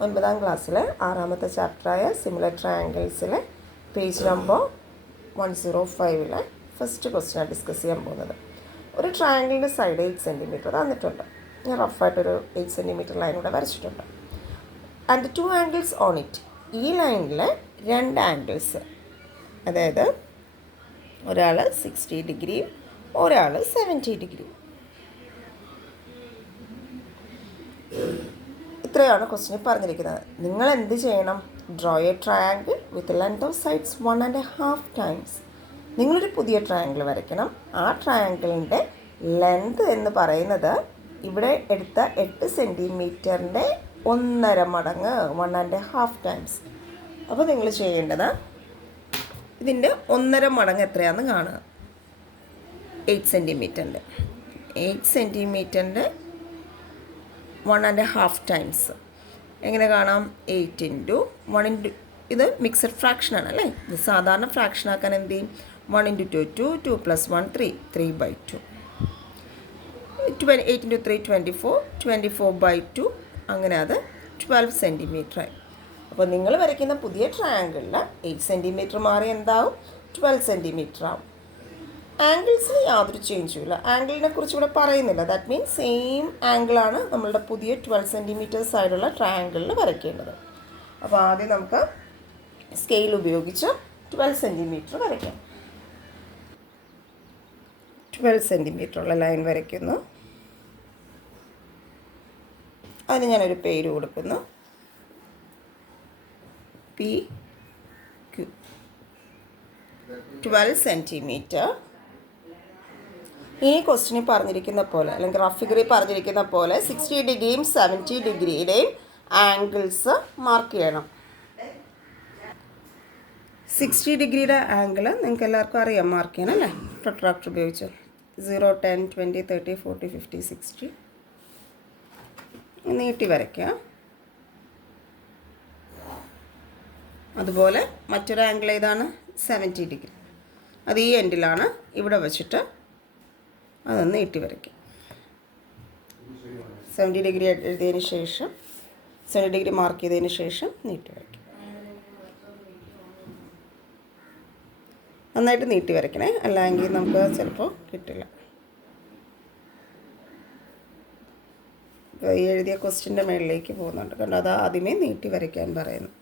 9ാം ക്ലാസ്സിലെ 6ാമത്തെ ചാപ്റ്ററായ similar ട്രയാങ്കിൾസിലെ page number 105 first ക്വസ്റ്റ്യനാണ് discuss ചെയ്യാൻ പോകുന്നത്. ഒരു ട്രയാങ്കിളിൻ്റെ സൈഡ് 8 സെൻറ്റിമീറ്റർ തന്നിട്ടുണ്ട്. ഞാൻ റഫായിട്ടൊരു 8 സെൻറ്റിമീറ്റർ ലൈൻ ഇവിടെ വരച്ചിട്ടുണ്ട്. And 2 angles on it. ഈ ലൈനിൽ 2 ആംഗിൾസ്, അതായത് ഒരാൾ 60 ഡിഗ്രിയും ഒരാൾ 70 ഡിഗ്രിയും. ഇത്രയാണ് ക്വസ്റ്റ്യനിൽ പറഞ്ഞിരിക്കുന്നത്. നിങ്ങൾ എന്ത് ചെയ്യണം? Draw A triangle with length of sides 1.5 times. നിങ്ങളൊരു പുതിയ ട്രയാങ്കിൾ വരയ്ക്കണം. ആ ട്രയാങ്കിളിൻ്റെ ലെങ്ത് എന്ന് പറയുന്നത് ഇവിടെ എടുത്ത 8 സെൻറ്റിമീറ്ററിൻ്റെ 1.5 മടങ്ങ്, 1.5 ടൈംസ്. അപ്പോൾ നിങ്ങൾ ചെയ്യേണ്ടത് ഇതിൻ്റെ 1.5 മടങ്ങ് എത്രയാണെന്ന് കാണുക. 8 സെൻറ്റിമീറ്ററിൻ്റെ 1.5 ടൈംസ് എങ്ങനെ കാണാം? 8 ഇൻറ്റു 1 ഇത് മിക്സഡ് ഫ്രാക്ഷനാണ് അല്ലേ. ഇത് സാധാരണ ഫ്രാക്ഷൻ ആക്കാൻ എന്ത് ചെയ്യും? 1 ഇൻറ്റു 2 2 + 1 3 3/2. 8 ഇൻറ്റു 3 24 24/2. അങ്ങനെ അത് 12 സെൻറ്റിമീറ്ററായി. അപ്പോൾ നിങ്ങൾ വരയ്ക്കുന്ന പുതിയ ട്രയാങ്കിളിൽ 8 സെൻറ്റിമീറ്റർ മാറി എന്താവും? 12 സെൻറ്റിമീറ്റർ ആവും. ആംഗിൾസിന് യാതൊരു ചേഞ്ചും ഇല്ല. ആംഗിളിനെ കുറിച്ച് ഇവിടെ പറയുന്നില്ല. ദാറ്റ് മീൻസ് സെയിം ആംഗിളാണ് നമ്മളുടെ പുതിയ 12 സെൻറ്റിമീറ്റർ സൈഡുള്ള ട്രയാങ്കിളിൽ വരയ്ക്കേണ്ടത്. അപ്പോൾ ആദ്യം നമുക്ക് സ്കെയിൽ ഉപയോഗിച്ച് 12 സെൻറ്റിമീറ്റർ വരയ്ക്കാം. 12 സെൻറ്റിമീറ്റർ ഉള്ള ലൈൻ വരയ്ക്കുന്നു. അതിന് ഞാനൊരു പേര് കൊടുക്കുന്നു, പി ക്യു. 12 സെൻറ്റിമീറ്റർ. ഈ ക്വസ്റ്റിനിൽ പറഞ്ഞിരിക്കുന്ന പോലെ, അല്ലെങ്കിൽ റഫ് ഫിഗറിൽ പറഞ്ഞിരിക്കുന്ന പോലെ 60 ഡിഗ്രിയും 70 ഡിഗ്രിയുടെയും ആംഗിൾസ് മാർക്ക് ചെയ്യണം. 60 ഡിഗ്രിയുടെ ആംഗിൾ നിങ്ങൾക്ക് എല്ലാവർക്കും അറിയാം മാർക്ക് ചെയ്യണം അല്ലേ, പ്രൊട്രാക്ടർ ഉപയോഗിച്ച്. 0 10 20 30 40 50 60 നീട്ടി വരയ്ക്കുക. അതുപോലെ മറ്റൊരു ആംഗിൾ ഏതാണ്? 70 ഡിഗ്രി. അത് ഈ എൻഡിലാണ്. ഇവിടെ വെച്ചിട്ട് അതൊന്ന് നീട്ടി വരയ്ക്കും. 70 ഡിഗ്രി എഴുതിയതിന് ശേഷം 70 ഡിഗ്രി മാർക്ക് ചെയ്തതിന് ശേഷം നീട്ടി വരയ്ക്കും. നന്നായിട്ട് നീട്ടി വരയ്ക്കണേ, അല്ലെങ്കിൽ നമുക്ക് ചിലപ്പോൾ കിട്ടില്ല. ഇപ്പോൾ ഈ എഴുതിയ ക്വസ്റ്റ്യൻ്റെ മുകളിലേക്ക് പോകുന്നുണ്ട് കണ്ടോ, അത് ആദ്യമേ നീട്ടി വരയ്ക്കാൻ പറയുന്നു.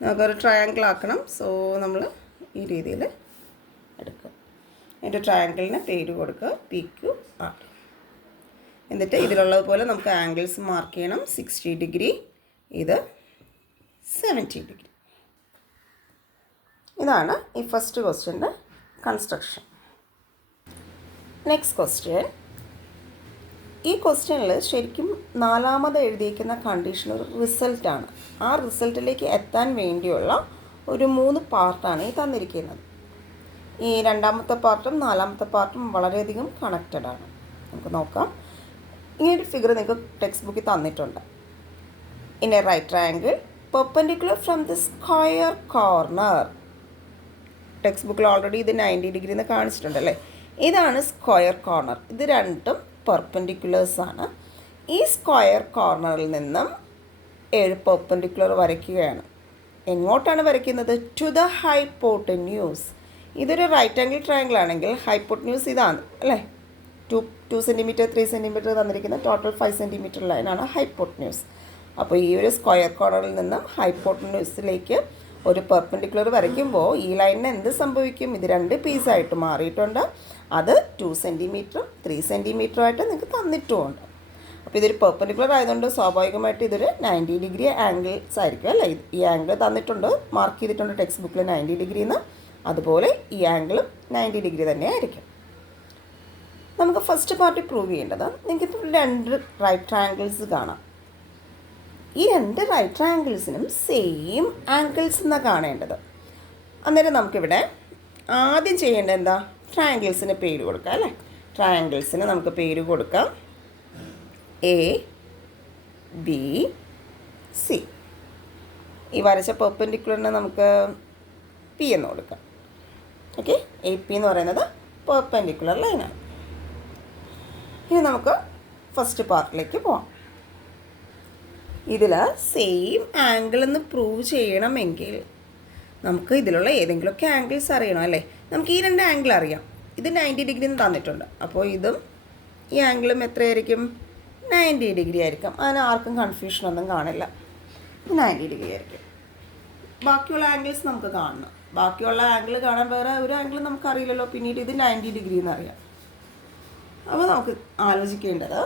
നമുക്കൊരു ട്രയാങ്കിൾ ആക്കണം. സോ നമ്മൾ ഈ രീതിയിൽ എടുക്കുക. അതിൻ്റെ ട്രയാങ്കിളിന് പേര് കൊടുക്കുക, പി ക്യു ആർ. എന്നിട്ട് ഇതിലുള്ളതുപോലെ നമുക്ക് ആംഗിൾസ് മാർക്ക് ചെയ്യണം. 60 ഡിഗ്രി, ഇത് 70 ഡിഗ്രി. ഇതാണ് ഈ ഫസ്റ്റ് ക്വസ്റ്റ്യൻ്റെ കൺസ്ട്രക്ഷൻ. Next question. ഈ ക്വസ്റ്റ്യനിൽ ശരിക്കും 4ാമത് എഴുതിയിരിക്കുന്ന കണ്ടീഷൻ ഒരു റിസൾട്ടാണ്. ആ റിസൾട്ടിലേക്ക് എത്താൻ വേണ്ടിയുള്ള ഒരു 3 പാർട്ടാണ് ഈ തന്നിരിക്കുന്നത്. ഈ 2ാമത്തെ പാർട്ടും 4ാമത്തെ പാർട്ടും വളരെയധികം കണക്റ്റഡ് ആണ്. നമുക്ക് നോക്കാം. ഇങ്ങനൊരു ഫിഗർ നിങ്ങൾക്ക് ടെക്സ്റ്റ് ബുക്കിൽ തന്നിട്ടുണ്ട്. In a right triangle perpendicular from the square corner. Text ബുക്കിൽ ഓൾറെഡി ഇത് 90 ഡിഗ്രി എന്ന് കാണിച്ചിട്ടുണ്ടല്ലേ. ഇതാണ് സ്ക്വയർ കോർണർ. ഇത് രണ്ടും പെർപെൻഡിക്കുലേഴ്സ് ആണ്. ഈ സ്ക്വയർ കോർണറിൽ നിന്നും 7 പെർപെൻഡിക്കുലർ വരയ്ക്കുകയാണ്. എങ്ങോട്ടാണ് വരയ്ക്കുന്നത്? To the hypotenuse. ഇതൊരു റൈറ്റ് ആംഗിൾ ട്രയാങ്കിൾ ആണെങ്കിൽ ഹൈപ്പോട്ടന്യൂസ് ഇതാണ് അല്ലേ. 2 സെൻറ്റിമീറ്റർ 3 സെൻറ്റിമീറ്റർ തന്നിരിക്കുന്ന ടോട്ടൽ 5 സെൻറ്റിമീറ്റർ ലൈനാണ് ഹൈപ്പോട്ടന്യൂസ്. അപ്പോൾ ഈ ഒരു സ്ക്വയർ കോർണറിൽ നിന്നും ഹൈപ്പോട്ടന്യൂസിലേക്ക് ഒരു പെർപെൻഡിക്കുലർ വരയ്ക്കുമ്പോൾ ഈ ലൈനിന് എന്ത് സംഭവിക്കും? ഇത് 2 പീസായിട്ട് മാറിയിട്ടുണ്ട്. അത് 2 സെൻറ്റിമീറ്ററും 3 സെൻറ്റിമീറ്ററുമായിട്ട് നിങ്ങൾക്ക് തന്നിട്ടുമുണ്ട്. അപ്പോൾ ഇതൊരു പെർപെൻഡിക്കുലർ ആയതുകൊണ്ട് സ്വാഭാവികമായിട്ട് ഇതൊരു 90 ഡിഗ്രി ആംഗിൾസ് ആയിരിക്കും അല്ലേ. ഈ ആംഗിൾ തന്നിട്ടുണ്ട്, മാർക്ക് ചെയ്തിട്ടുണ്ട് ടെക്സ്റ്റ് ബുക്കിൽ 90 ഡിഗ്രിന്ന്. അതുപോലെ ഈ ആംഗിളും 90 ഡിഗ്രി തന്നെ ആയിരിക്കും. നമുക്ക് ഫസ്റ്റ് പാർട്ട് പ്രൂവ് ചെയ്യേണ്ടത്, നിങ്ങൾക്കിപ്പോൾ 2 റൈറ്റ് ട്രയാങ്കിൾസ് കാണാം. ഈ 2 റൈറ്റ് ട്രയാങ്കിൾസിനും സെയിം ആംഗിൾസ് എന്നാണ് കാണേണ്ടത്. അന്നേരം നമുക്കിവിടെ ആദ്യം ചെയ്യേണ്ടത് എന്താ? ട്രയാങ്കിൾസിന് പേര് കൊടുക്കാം അല്ലേ. ട്രയാങ്കിൾസിന് നമുക്ക് പേര് കൊടുക്കാം എ ബി സി. ഈ വരച്ച പെർപെൻഡിക്കുലറിന് നമുക്ക് പി എന്ന് കൊടുക്കാം. ഓക്കെ, എ പി എന്ന് പറയുന്നത് പെർപെൻഡിക്കുലർ ലൈനാണ്. ഇനി നമുക്ക് ഫസ്റ്റ് പാർട്ടിലേക്ക് പോവാം. ഇതിൽ സെയിം ആംഗിൾ എന്ന് പ്രൂവ് ചെയ്യണമെങ്കിൽ നമുക്ക് ഇതിലുള്ള ഏതെങ്കിലുമൊക്കെ ആംഗിൾസ് അറിയണം അല്ലേ. നമുക്ക് ഈ രണ്ട് ആംഗിൾ അറിയാം. ഇത് 90 ഡിഗ്രി എന്ന് തന്നിട്ടുണ്ട്. അപ്പോൾ ഇതും ഈ ആംഗിളും എത്രയായിരിക്കും? 90 ഡിഗ്രി ആയിരിക്കും. അതിന് ആർക്കും കൺഫ്യൂഷനൊന്നും കാണില്ല. 90 ഡിഗ്രി ആയിരിക്കും. ബാക്കിയുള്ള ആംഗിൾസ് നമുക്ക് കാണണം. ബാക്കിയുള്ള ആംഗിൾ കാണാൻ വേറെ ഒരു ആംഗിൾ നമുക്കറിയില്ലല്ലോ. പിന്നീട് ഇത് 90 ഡിഗ്രി എന്നറിയാം. അപ്പോൾ നമുക്ക് ആലോചിക്കേണ്ടത്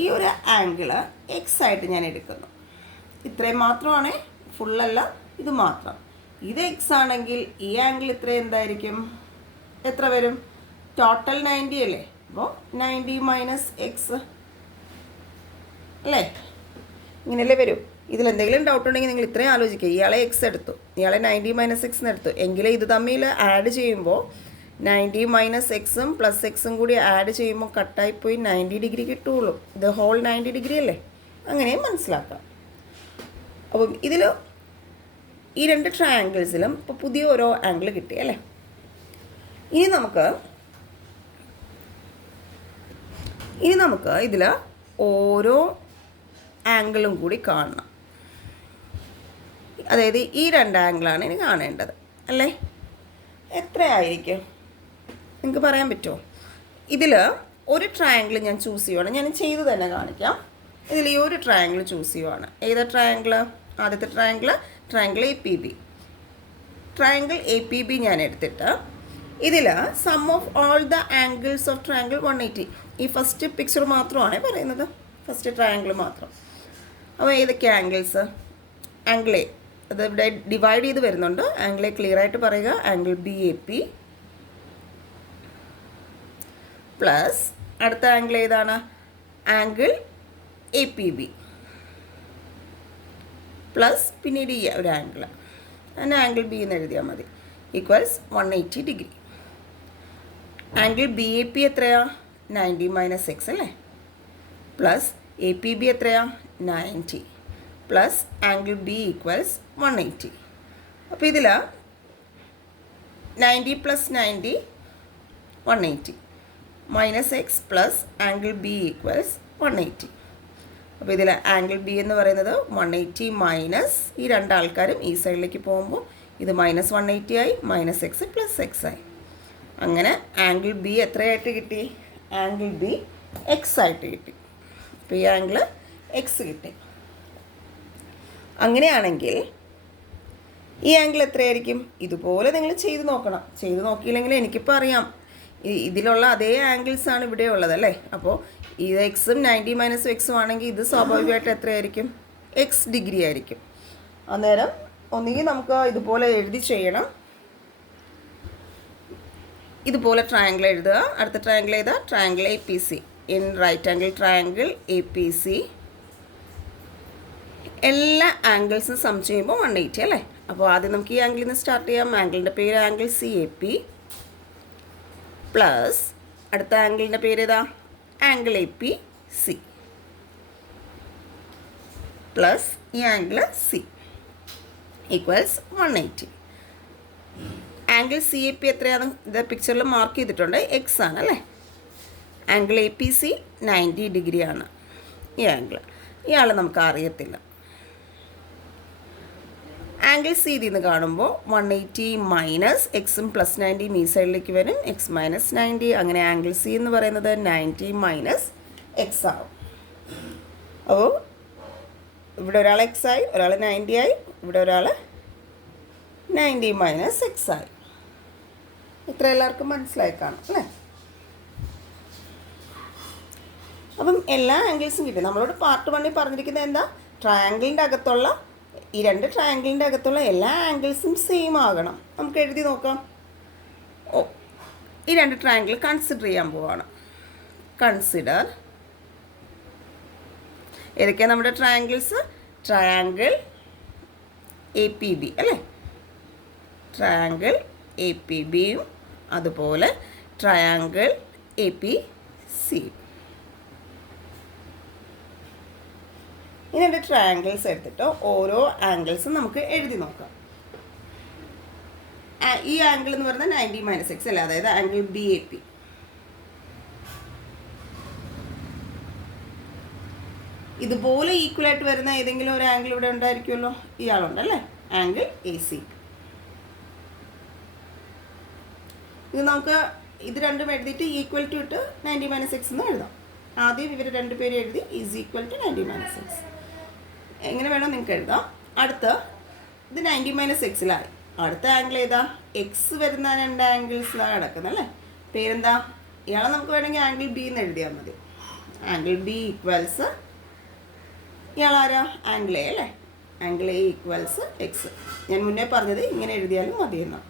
ഈ ഒരു ആംഗിള് എക്സ് ആയിട്ട് ഞാൻ എടുക്കുന്നു. ഇത്രയും മാത്രമാണ്, ഫുള്ളല്ല, ഇത് മാത്രം. ഇത് എക്സ് ആണെങ്കിൽ ഈ ആംഗിൾ ഇത്രയും എന്തായിരിക്കും? എത്ര വരും? ടോട്ടൽ 90 അല്ലേ. അപ്പോൾ 90 മൈനസ് എക്സ് അല്ലേ, ഇങ്ങനെയല്ലേ വരും. ഇതിലെന്തെങ്കിലും ഡൗട്ട് ഉണ്ടെങ്കിൽ നിങ്ങൾ ഇത്രയും ആലോചിക്കുക. ഇയാളെ എക്സ് എടുത്തു, ഇയാളെ 90 മൈനസ് എക്സിന് എടുത്തു എങ്കിൽ ഇത് തമ്മിൽ ആഡ് ചെയ്യുമ്പോൾ 90 മൈനസ് എക്സും പ്ലസ് എക്സും കൂടി ആഡ് ചെയ്യുമ്പോൾ കട്ടായിപ്പോയി 90 ഡിഗ്രി കിട്ടുകയുള്ളൂ. ഇത് ഹോൾ 90 ഡിഗ്രി അല്ലേ, അങ്ങനെയും മനസ്സിലാക്കാം. അപ്പം ഇതിൽ ഈ രണ്ട് ട്രയാങ്കിൾസിലും ഇപ്പോൾ പുതിയ ഓരോ ആംഗിൾ കിട്ടി അല്ലേ. ഇനി നമുക്ക് ഇതിൽ ഓരോ ആംഗിളും കൂടി കാണണം. അതായത് ഈ രണ്ട് ആംഗിളാണ് ഇനി കാണേണ്ടത് അല്ലേ. എത്രയായിരിക്കും നിങ്ങൾക്ക് പറയാൻ പറ്റുമോ? ഇതിൽ ഒരു ട്രയാങ്കിൾ ഞാൻ ചൂസ് ചെയ്യുവാണ്. ഞാൻ ചെയ്ത് തന്നെ കാണിക്കാം. ഇതിൽ ഈ ഒരു ട്രയാങ്കിൾ ചൂസ് ചെയ്യുവാണ്. ഏതാ ട്രയാങ്കിൾ? ആദ്യത്തെ triangle A P B. Triangle A P B ഞാൻ എടുത്തിട്ട് ഇതിൽ sum of all the angles of triangle 180. ഈ ഫസ്റ്റ് പിക്ചർ മാത്രമാണ് പറയുന്നത്, ഫസ്റ്റ് ട്രയാങ്കിൾ മാത്രം. അപ്പോൾ ഏതൊക്കെ ആംഗിൾസ്? ആംഗിൾ എ, അത് ഇവിടെ ഡിവൈഡ് ചെയ്ത് വരുന്നുണ്ട്. ആംഗിൾ എ ക്ലിയർ ആയിട്ട് പറയുക. Angle B A P plus അടുത്ത ആംഗിൾ ഏതാണ്? Angle A P B plus പിന്നീട് ഈ ഒരു ആംഗിൾ, അതിന് ആംഗിൾ ബി എന്ന് എഴുതിയാൽ മതി, equals 180 degree. Angle B A P എത്രയാ? 90 മൈനസ് എക്സ് അല്ലേ, പ്ലസ് എ പി ബി എത്രയാ? 90 പ്ലസ് ആംഗിൾ ബി ഈക്വൽസ് 180. അപ്പോൾ ഇതിൽ 90 plus 90 180 minus X plus angle B equals 180. അപ്പോൾ ഇതിൽ ആംഗിൾ ബി എന്ന് പറയുന്നത് 180 മൈനസ് ഈ രണ്ടാൾക്കാരും ഈ സൈഡിലേക്ക് പോകുമ്പോൾ ഇത് മൈനസ് 180 ആയി, മൈനസ് എക്സ് പ്ലസ് എക്സ് ആയി. അങ്ങനെ ആംഗിൾ ബി എത്രയായിട്ട് കിട്ടി? ആംഗിൾ ബി എക്സ് ആയിട്ട് കിട്ടി. അപ്പോൾ ഈ ആംഗിൾ എക്സ് കിട്ടി. അങ്ങനെയാണെങ്കിൽ ഈ ആംഗിൾ എത്രയായിരിക്കും? ഇതുപോലെ നിങ്ങൾ ചെയ്ത് നോക്കണം. ചെയ്ത് നോക്കിയില്ലെങ്കിൽ എനിക്കിപ്പോൾ അറിയാം ഇതിലുള്ള അതേ ആംഗിൾസാണ് ഇവിടെ ഉള്ളത് അല്ലേ. അപ്പോൾ ഇത് എക്സും 90 മൈനസ് എക്സും ആണെങ്കിൽ ഇത് സ്വാഭാവികമായിട്ട് എത്രയായിരിക്കും? എക്സ് ഡിഗ്രി ആയിരിക്കും. അന്നേരം ഒന്നുകിൽ നമുക്ക് ഇതുപോലെ എഴുതി ചെയ്യണം. ഇതുപോലെ ട്രയാങ്കിൾ എഴുതുക. അടുത്ത ട്രയാങ്കിൾ ഏതാ? Triangle A P C. In right angle triangle A P C എല്ലാ ആംഗിൾസും സം ചെയ്യുമ്പോൾ 180 അല്ലേ. അപ്പോൾ ആദ്യം നമുക്ക് ഈ ആംഗിളിൽ നിന്ന് സ്റ്റാർട്ട് ചെയ്യാം. ആംഗിളിൻ്റെ പേര് angle C A P plus അടുത്ത ആംഗിളിൻ്റെ പേര് ഏതാ? Angle A P C plus ഈ angle C equals 180. Angle C A P എത്രയാണ്? ഇത് പിക്ചറിൽ മാർക്ക് ചെയ്തിട്ടുണ്ട്, എക്സ് ആണ് അല്ലേ. ആംഗിൾ എ പി സി 90 ഡിഗ്രിയാണ് ഈ ആംഗിൾ. ഇയാൾ നമുക്ക് അറിയത്തില്ല. ആംഗിൾ സി നിന്ന് കാണുമ്പോൾ 180 മൈനസ് എക്സും പ്ലസ് 90 ഈ സൈഡിലേക്ക് വരും, എക്സ് മൈനസ് 90. അങ്ങനെ ആംഗിൾ സി എന്ന് പറയുന്നത് 90 മൈനസ് എക്സ് ആവും. അപ്പോൾ ഇവിടെ ഒരാൾ എക്സ് ആയി, ഒരാൾ 90 ആയി, ഇവിടെ ഒരാൾ 90 മൈനസ് എക്സ് ആയി. ഇത്ര എല്ലാവർക്കും മനസ്സിലായി കാണും അല്ലേ. അപ്പം എല്ലാ ആംഗിൾസും കിട്ടി. നമ്മളോട് പാർട്ട് 1 പറഞ്ഞിരിക്കുന്നത് എന്താ? ട്രയാങ്കിളിൻ്റെ അകത്തുള്ള ഈ രണ്ട് ട്രയാങ്കിളിൻ്റെ അകത്തുള്ള എല്ലാ ആംഗിൾസും സെയിം ആകണം. നമുക്ക് എഴുതി നോക്കാം. ഈ രണ്ട് ട്രയാങ്കിൾ കൺസിഡർ ചെയ്യാൻ പോവാണ്. കൺസിഡർ ഏതൊക്കെയാണ് നമ്മുടെ triangles? Triangle A P B അല്ലേ, ട്രയാങ്കിൾ എ പി ബിയും അതുപോലെ ട്രയാങ്കിൾ എ പി സി. ഇനി രണ്ട് ട്രയാങ്കിൾസ് എടുത്തിട്ട് ഓരോ ആംഗിൾസും നമുക്ക് എഴുതി നോക്കാം. ഈ ആംഗിൾ എന്ന് പറയുന്നത് 90 - x അല്ലേ, അതായത് ആംഗിൾ ബി എ പി. ഇതുപോലെ ഈക്വലായിട്ട് വരുന്ന ഏതെങ്കിലും ഒരു ആംഗിൾ ഇവിടെ ഉണ്ടായിരിക്കുമല്ലോ, ഇയാളുണ്ടല്ലേ, ആംഗിൾ എ സി. ഇത് നമുക്ക് ഇത് രണ്ടും എഴുതിയിട്ട് ഈക്വൽ ടു ഇട്ട് 90 - x എന്ന് എഴുതാം. ആദ്യം ഇവർ രണ്ടുപേരും എഴുതി ഈസ് ഈക്വൽ ടു 90 - x. എങ്ങനെ വേണോ നിങ്ങൾക്ക് എഴുതാം. അടുത്ത് ഇത് 90 - x അടുത്ത ആംഗിൾ ഏതാ, എക്സ് വരുന്ന രണ്ട് ആംഗിൾസിലാണ് കിടക്കുന്നത് അല്ലേ. പേരെന്താ, ഇയാളെ നമുക്ക് വേണമെങ്കിൽ ആംഗിൾ ബി എന്ന് എഴുതിയാൽ മതി. ആംഗിൾ ബി ഈക്വൽസ് ഇയാളാരാ, ആംഗിൾ എ അല്ലേ. Angle A equals X. ഞാൻ മുന്നേ പറഞ്ഞത് ഇങ്ങനെ എഴുതിയാലും മതിയെന്നാണ്.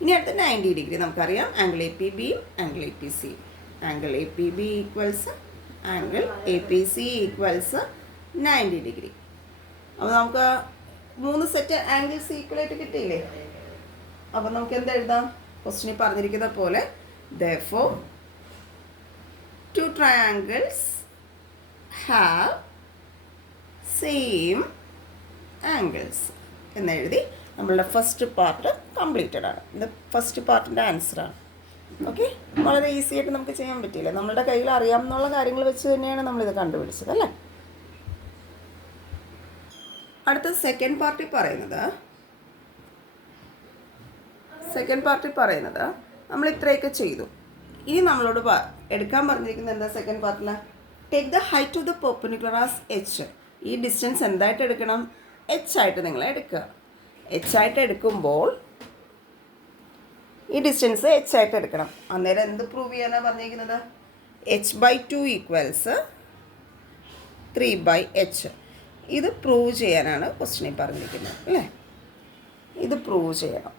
ഇനി അടുത്ത 90 ഡിഗ്രി നമുക്കറിയാം, ആംഗിൾ എ പി ബിയും ആംഗിൾ എ പി സിയും. Angle A P B equals angle A P C equals 90 degree. അപ്പോൾ നമുക്ക് 3 സെറ്റ് ആംഗിൾസ് ഈക്വലായിട്ട് കിട്ടിയില്ലേ. അപ്പോൾ നമുക്ക് എന്താ എഴുതാം, ക്വസ്റ്റ്യനിൽ പറഞ്ഞിരിക്കുന്ന പോലെ therefore 2 triangles have same angles എന്നെഴുതി നമ്മളുടെ ഫസ്റ്റ് പാർട്ട് കംപ്ലീറ്റഡ് ആണ്. ഇത് ഫസ്റ്റ് പാർട്ടിൻ്റെ ആൻസറാണ്. ഓക്കെ, വളരെ ഈസി ആയിട്ട് നമുക്ക് ചെയ്യാൻ പറ്റിയില്ല. നമ്മളുടെ കയ്യിൽ അറിയാമെന്നുള്ള കാര്യങ്ങൾ വെച്ച് തന്നെയാണ് നമ്മളിത് കണ്ടുപിടിച്ചത് അല്ലേ. അടുത്ത സെക്കൻഡ് പാർട്ടിൽ പറയുന്നത് നമ്മൾ ഇത്രയൊക്കെ ചെയ്തു. ഇനി നമ്മളോട് എടുക്കാൻ പറഞ്ഞിരിക്കുന്നത് എന്താ സെക്കൻഡ് പാർട്ടിൽ, take the height of the perpendicular as H. ഈ ഡിസ്റ്റൻസ് എന്തായിട്ട് എടുക്കണം, എച്ച് ആയിട്ട് നിങ്ങൾ എടുക്കുക. എച്ച് ആയിട്ട് എടുക്കുമ്പോൾ ഈ ഡിസ്റ്റൻസ് എച്ച് ആയിട്ട് എടുക്കണം. അന്നേരം എന്ത് പ്രൂവ് ചെയ്യാനാണ് പറഞ്ഞിരിക്കുന്നത്, h/2 ഈക്വൽസ് 3/h. ഇത് പ്രൂവ് ചെയ്യാനാണ് ക്വസ്റ്റ്യനിൽ പറഞ്ഞിരിക്കുന്നത് അല്ലേ. ഇത് പ്രൂവ് ചെയ്യണം.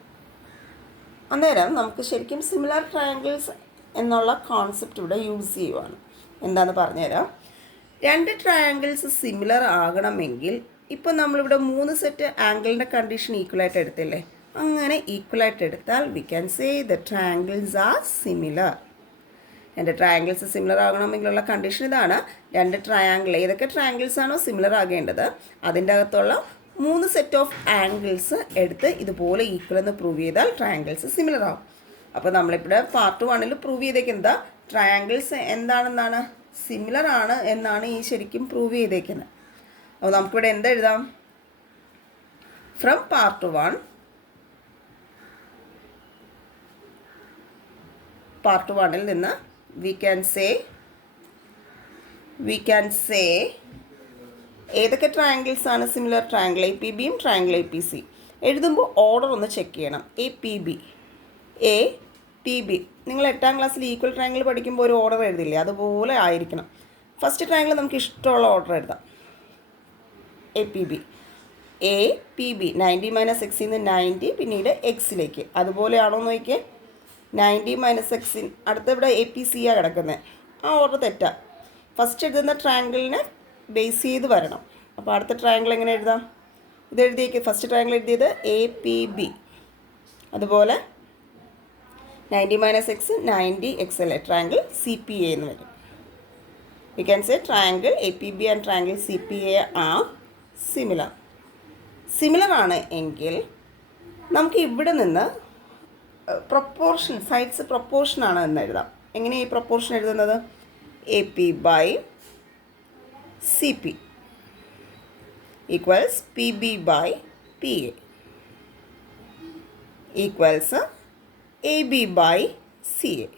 അന്നേരം നമുക്ക് ശരിക്കും സിമിലർ ട്രയാങ്കിൾസ് എന്നുള്ള കോൺസെപ്റ്റ് ഇവിടെ യൂസ് ചെയ്യുവാണ്. എന്താണെന്ന് പറഞ്ഞുതരാം. 2 ട്രയാങ്കിൾസ് സിമിലർ ആകണമെങ്കിൽ ഇപ്പോൾ നമ്മളിവിടെ 3 സെറ്റ് ആംഗിളിൻ്റെ കണ്ടീഷൻ ഈക്വലായിട്ട് എടുത്തില്ലേ, അങ്ങനെ ഈക്വലായിട്ട് എടുത്താൽ we can say the triangles are similar. 2 triangles similar ആകണമെങ്കിലുള്ള കണ്ടീഷൻ ഇതാണ്. 2 ട്രയാങ്കിൾ ഏതൊക്കെ ട്രയാങ്കിൾസ് ആണോ സിമിലർ ആകേണ്ടത് അതിൻ്റെ അകത്തുള്ള 3 സെറ്റ് ഓഫ് ആംഗിൾസ് എടുത്ത് ഇതുപോലെ ഈക്വൽ എന്ന് പ്രൂവ് ചെയ്താൽ ട്രയാങ്കിൾസ് സിമിലർ ആവും. അപ്പോൾ നമ്മളിവിടെ പാർട്ട് 1 പ്രൂവ് ചെയ്തേക്കുന്നത് ട്രയാങ്കിൾസ് എന്താണെന്നാണ്, സിമിലർ ആണ് എന്നാണ് ഈ ശരിക്കും പ്രൂവ് ചെയ്തേക്കുന്നത്. അപ്പോൾ നമുക്കിവിടെ എന്താ എഴുതാം, ഫ്രം പാർട്ട് 1 നിന്ന് we can say ഏതൊക്കെ ട്രയാങ്കിൾസ് ആണ് സിമിലർ, ട്രയാങ്കിൾ എ പി ബിയും ട്രയാങ്കിൾ എ പി സി. എഴുതുമ്പോൾ ഓർഡർ ഒന്ന് ചെക്ക് ചെയ്യണം. എ പി ബി നിങ്ങൾ 8ാം ക്ലാസ്സിൽ ഈക്വൽ ട്രയാങ്കിൾ പഠിക്കുമ്പോൾ ഒരു ഓർഡർ എഴുതില്ലേ, അതുപോലെ ആയിരിക്കണം. ഫസ്റ്റ് ട്രയാങ്കിൾ നമുക്ക് ഇഷ്ടമുള്ള ഓർഡർ എഴുതാം. എ പി ബി 90 - x നിന്ന് 90 പിന്നീട് എക്സിലേക്ക്, അതുപോലെയാണോ എന്ന് നോക്കിയേ. 90 - x അടുത്ത ഇവിടെ എ പി സി ആണ് കിടക്കുന്നത്. ആ ഓർഡർ തെറ്റാ. ഫസ്റ്റ് എഴുതുന്ന ട്രയാങ്കിളിനെ ബേസ് ചെയ്ത് വരണം. അപ്പോൾ അടുത്ത ട്രയാങ്കിൾ എങ്ങനെ എഴുതാം, ഇത് എഴുതിയേക്ക്. ഫസ്റ്റ് ട്രയാങ്കിൾ എഴുതിയത് എ പി ബി, അതുപോലെ 90 - x 90 x അല്ലേ, ട്രയാങ്കിൾ സി പി എ എന്ന് വരും. V can say triangle A P B and triangle C P A are similar ആണ് എങ്കിൽ നമുക്ക് ഇവിടെ നിന്ന് പ്രൊപ്പോർഷൻ, സൈഡ്സ് പ്രൊപ്പോർഷനാണ് എന്ന് എഴുതാം. എങ്ങനെ ഈ പ്രൊപ്പോർഷൻ എഴുതുന്നത്, A P by C P equals P B by P A equals A B by C A.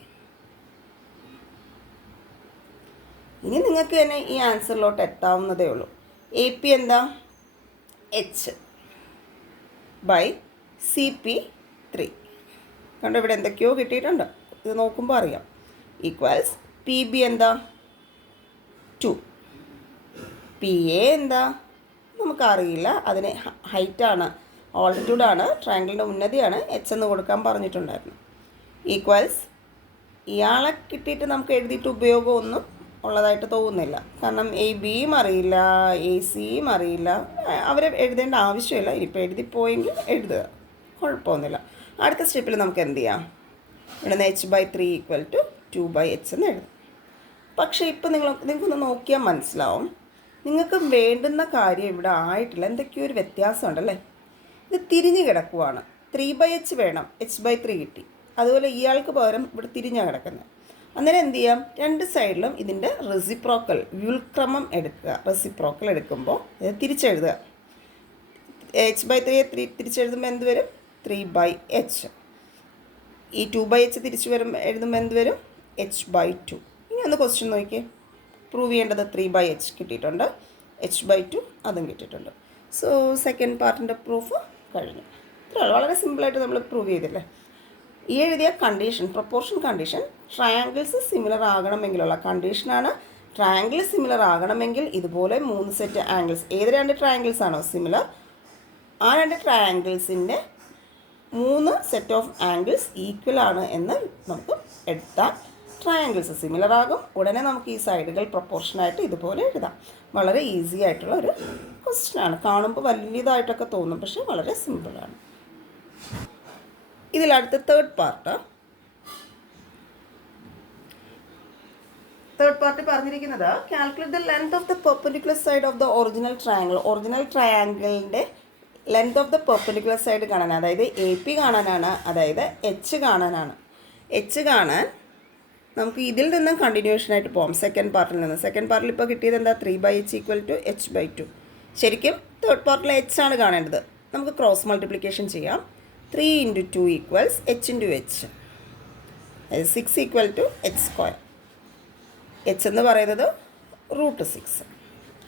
ഇനി നിങ്ങൾക്ക് തന്നെ ഈ ആൻസറിലോട്ട് എത്താവുന്നതേ ഉള്ളൂ. എ പി എന്താ, എച്ച് ബൈ സി പി 3. കണ്ടോ, ഇവിടെ എന്തൊക്കെയോ കിട്ടിയിട്ടുണ്ട്, ഇത് നോക്കുമ്പോൾ അറിയാം. ഈക്വൽസ് പി ബി എന്താ 2, പി എ എന്താ നമുക്കറിയില്ല, അതിന് ഹൈറ്റാണ്, ഓൾട്ടിറ്റ്യൂഡാണ്, ട്രയാങ്കിളിൻ്റെ ഉന്നതിയാണ്, എച്ച് എന്ന് കൊടുക്കാൻ പറഞ്ഞിട്ടുണ്ടായിരുന്നു. ഈക്വൽസ് ഇയാളെ കിട്ടിയിട്ട് നമുക്ക് എഴുതിയിട്ട് ഉപയോഗമൊന്നും ഉള്ളതായിട്ട് തോന്നുന്നില്ല. കാരണം എ ബിയും അറിയില്ല, എ സിയും അറിയില്ല, അവരെ എഴുതേണ്ട ആവശ്യമില്ല. ഇനിയിപ്പോൾ എഴുതിപ്പോയെങ്കിൽ എഴുതുക, കുഴപ്പമൊന്നുമില്ല. അടുത്ത സ്റ്റെപ്പിൽ നമുക്ക് എന്ത് ചെയ്യാം, ഇവിടെ നിന്ന് h/3 ഈക്വൽ ടു 2/h എന്ന് എഴുതും. പക്ഷേ ഇപ്പോൾ നിങ്ങൾക്കൊന്ന് നോക്കിയാൽ മനസ്സിലാവും, നിങ്ങൾക്ക് വേണ്ടുന്ന കാര്യം ഇവിടെ ആയിട്ടില്ല, എന്തൊക്കെയോ ഒരു വ്യത്യാസമുണ്ടല്ലേ. ഇത് തിരിഞ്ഞ് കിടക്കുവാണ്. 3/h വേണം, h/3 കിട്ടി. അതുപോലെ ഇയാൾക്ക് പകരം ഇവിടെ തിരിഞ്ഞാണ് കിടക്കുന്നത്. അന്നേരം എന്ത് ചെയ്യാം, രണ്ട് സൈഡിലും ഇതിൻ്റെ റെസിപ്രോക്കൽ വ്യുൽക്രമം എടുക്കുക. റെസിപ്രോക്കൽ എടുക്കുമ്പോൾ ഇത് തിരിച്ചെഴുതുക. h/3 തിരിച്ചെഴുതുമ്പോൾ എന്ത് വരും, 3/h. ഈ 2/h തിരിച്ച് എഴുതുമ്പോൾ എന്ത് വരും, h/2. ഇനി ഒന്ന് ക്വസ്റ്റ്യൻ നോക്കിയേ. പ്രൂവ് ചെയ്യേണ്ടത് 3/h കിട്ടിയിട്ടുണ്ട്, h/2 അതും കിട്ടിയിട്ടുണ്ട്. സോ സെക്കൻഡ് പാർട്ടിൻ്റെ പ്രൂഫ് കഴിഞ്ഞു. ഇത്രയുള്ളൂ, വളരെ സിമ്പിളായിട്ട് നമ്മൾ പ്രൂവ് ചെയ്തില്ലേ. ഈ എഴുതിയ condition, proportion condition, triangles similar ആകണമെങ്കിലുള്ള കണ്ടീഷനാണ്. ട്രയാങ്കിൾ സിമിലർ ആകണമെങ്കിൽ ഇതുപോലെ 3 സെറ്റ് ആംഗിൾസ്, ഏത് 2 ട്രയാങ്കിൾസ് ആണോ സിമിലർ, ആ 2 ട്രയാങ്കിൾസിൻ്റെ 3 സെറ്റ് ഓഫ് ആംഗിൾസ് ഈക്വൽ ആണ് എന്ന് നമുക്ക് എടുത്താൽ ട്രയാങ്കിൾസ് സിമിലർ ആകും. ഉടനെ നമുക്ക് ഈ സൈഡുകൾ പ്രൊപ്പോർഷനായിട്ട് ഇതുപോലെ എഴുതാം. വളരെ ഈസി ആയിട്ടുള്ള ഒരു ക്വസ്റ്റ്യനാണ്. കാണുമ്പോൾ വലിയതായിട്ടൊക്കെ തോന്നും, പക്ഷേ വളരെ സിമ്പിളാണ്. ഇതിലടുത്ത് തേർഡ് പാർട്ട് പറഞ്ഞിരിക്കുന്നത് calculate the length of the perpendicular side of the original triangle. Original ട്രയാങ്കിളിൻ്റെ length of the perpendicular side കാണാൻ, അതായത് AP കാണാനാണ്, അതായത് H കാണാനാണ്. H കാണാൻ നമുക്ക് ഇതിൽ നിന്നും കണ്ടിന്യൂഷനായിട്ട് പോകാം. സെക്കൻഡ് പാർട്ടിൽ നിന്ന്. സെക്കൻഡ് പാർട്ടിൽ ഇപ്പോൾ കിട്ടിയത് എന്താ, 3/h = h/2. ശരിക്കും തേർഡ് പാർട്ടിൽ H ആണ് കാണേണ്ടത്. നമുക്ക് ക്രോസ് മൾട്ടിപ്ലിക്കേഷൻ ചെയ്യാം. 3 × 2 = h × h. അതായത് 6 = h². h എന്ന് പറയുന്നത് √6.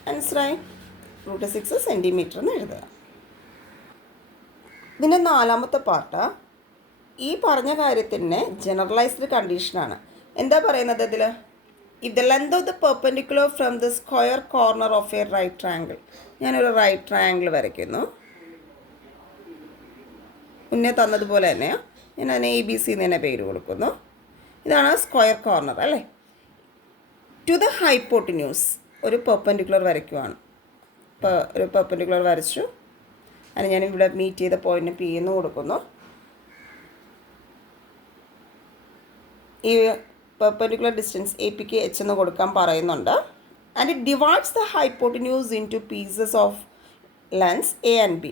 മനസ്സിലായി? √6 സെൻറ്റിമീറ്റർ എന്ന് എഴുതുക. ഇതിൻ്റെ നാലാമത്തെ പാർട്ട് ഈ പറഞ്ഞ കാര്യത്തിന് ജനറലൈസ്ഡ് കണ്ടീഷനാണ്. എന്താ പറയുന്നത് ഇതിൽ, if the length of the perpendicular from the square corner of a right triangle. ഞാനൊരു റൈറ്റ് ട്രയാങ്കിൾ വരയ്ക്കുന്നു. മുന്നേ തന്നതുപോലെ തന്നെ ഞാൻ അതിനെ ABC എന്ന് തന്നെ പേര് കൊടുക്കുന്നു. ഇതാണ് സ്ക്വയർ കോർണർ അല്ലേ. ടു ദ ഹൈപ്പോട്ടിന്യൂസ് ഒരു പെർപെൻഡിക്കുലർ വരയ്ക്കുവാണ്. ഇപ്പോൾ ഒരു പെർപെൻഡിക്കുലർ വരച്ചു. അതിന് ഞാനിവിടെ മീറ്റ് ചെയ്ത പോയിൻറ്റിന് P എന്ന് കൊടുക്കുന്നു. ഈ പെർപെൻഡിക്കുലർ ഡിസ്റ്റൻസ് APക്ക് H എന്ന് കൊടുക്കാൻ പറയുന്നുണ്ട്. And it divides the hypotenuse into pieces of lengths A and B.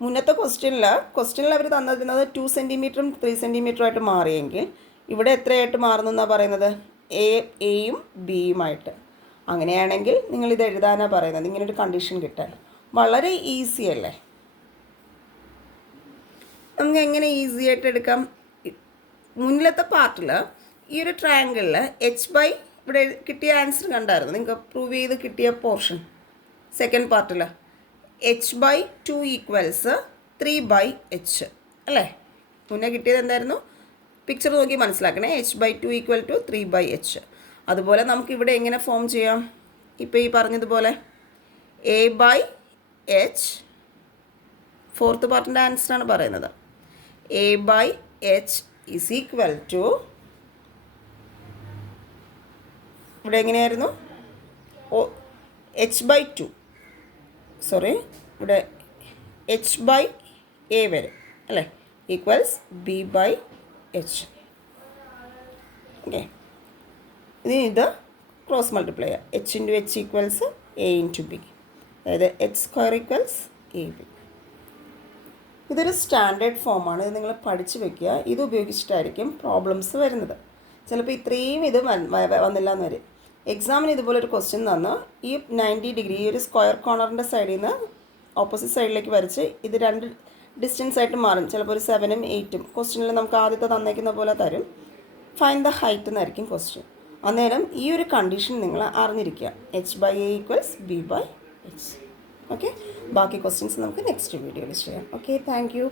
മുന്നത്തെ ക്വസ്റ്റ്യനിൽ അവർ തന്നിരുന്നത് 2 സെൻറ്റിമീറ്ററും 3 സെൻറ്റിമീറ്ററും ആയിട്ട് മാറിയെങ്കിൽ ഇവിടെ എത്രയായിട്ട് മാറുന്നു എന്നാണ് പറയുന്നത്, എയും ബിയുമായിട്ട്. അങ്ങനെയാണെങ്കിൽ നിങ്ങളിത് എഴുതാനാണ് പറയുന്നത്. ഇങ്ങനൊരു കണ്ടീഷൻ കിട്ടാൻ വളരെ ഈസി അല്ലേ. നമുക്ക് എങ്ങനെ ഈസി ആയിട്ട് എടുക്കാം. മുന്നിലത്തെ പാർട്ടിൽ ഈ ഒരു ട്രയാങ്കിളിൽ ഇവിടെ കിട്ടിയ ആൻസർ കണ്ടായിരുന്നു, നിങ്ങൾക്ക് പ്രൂവ് ചെയ്ത് കിട്ടിയ പോർഷൻ. സെക്കൻഡ് പാർട്ടിൽ h/2 = 3/h അല്ലേ. മുന്നേ കിട്ടിയത് എന്തായിരുന്നു, പിക്ചർ നോക്കി മനസ്സിലാക്കണേ. h/2 = 3/h. അതുപോലെ നമുക്കിവിടെ എങ്ങനെ ഫോം ചെയ്യാം, ഇപ്പോൾ ഈ പറഞ്ഞതുപോലെ A/h. ഫോർത്ത് പാർട്ടിൻ്റെ ആൻസറാണ് പറയുന്നത്. A/h = ഇവിടെ എങ്ങനെയായിരുന്നു, h/2 ഇവിടെ h/a വരെ അല്ലേ, =B/h. ഓക്കെ, ഇത് ക്രോസ് മൾട്ടിപ്ലൈ ചെയ്യുക. h × h = a × b, അതായത് h² = ab. ഇതൊരു സ്റ്റാൻഡേർഡ് ഫോമാണ്. ഇത് നിങ്ങൾ പഠിച്ചു വെക്കുക. ഇത് ഉപയോഗിച്ചിട്ടായിരിക്കും പ്രോബ്ലംസ് വരുന്നത്. ചിലപ്പോൾ ഇത്രയും ഇത് വന്നില്ല എന്ന് വരും. എക്സാമിന് ഇതുപോലൊരു ക്വസ്റ്റ്യൻ തന്നു, ഈ 90 ഡിഗ്രി ഈ ഒരു സ്ക്വയർ കോർണറിൻ്റെ സൈഡിൽ നിന്ന് ഓപ്പോസിറ്റ് സൈഡിലേക്ക് വരച്ച് ഇത് 2 ഡിസ്റ്റൻസ് ആയിട്ട് മാറും. ചിലപ്പോൾ ഒരു 7ഉം 8ഉം. ക്വസ്റ്റ്യനിൽ നമുക്ക് ആദ്യത്തെ തന്നേക്കുന്ന പോലെ തരും. ഫൈൻഡ് ദ ഹൈറ്റ് എന്നായിരിക്കും ക്വസ്റ്റ്യൻ. അന്നേരം ഈ ഒരു കണ്ടീഷൻ നിങ്ങൾ അറിഞ്ഞിരിക്കുക. h/a = b/h. ഓക്കെ, ബാക്കി ക്വസ്റ്റ്യൻസ് നമുക്ക് നെക്സ്റ്റ് വീഡിയോയിൽ ചെയ്യാം. Okay, thank you.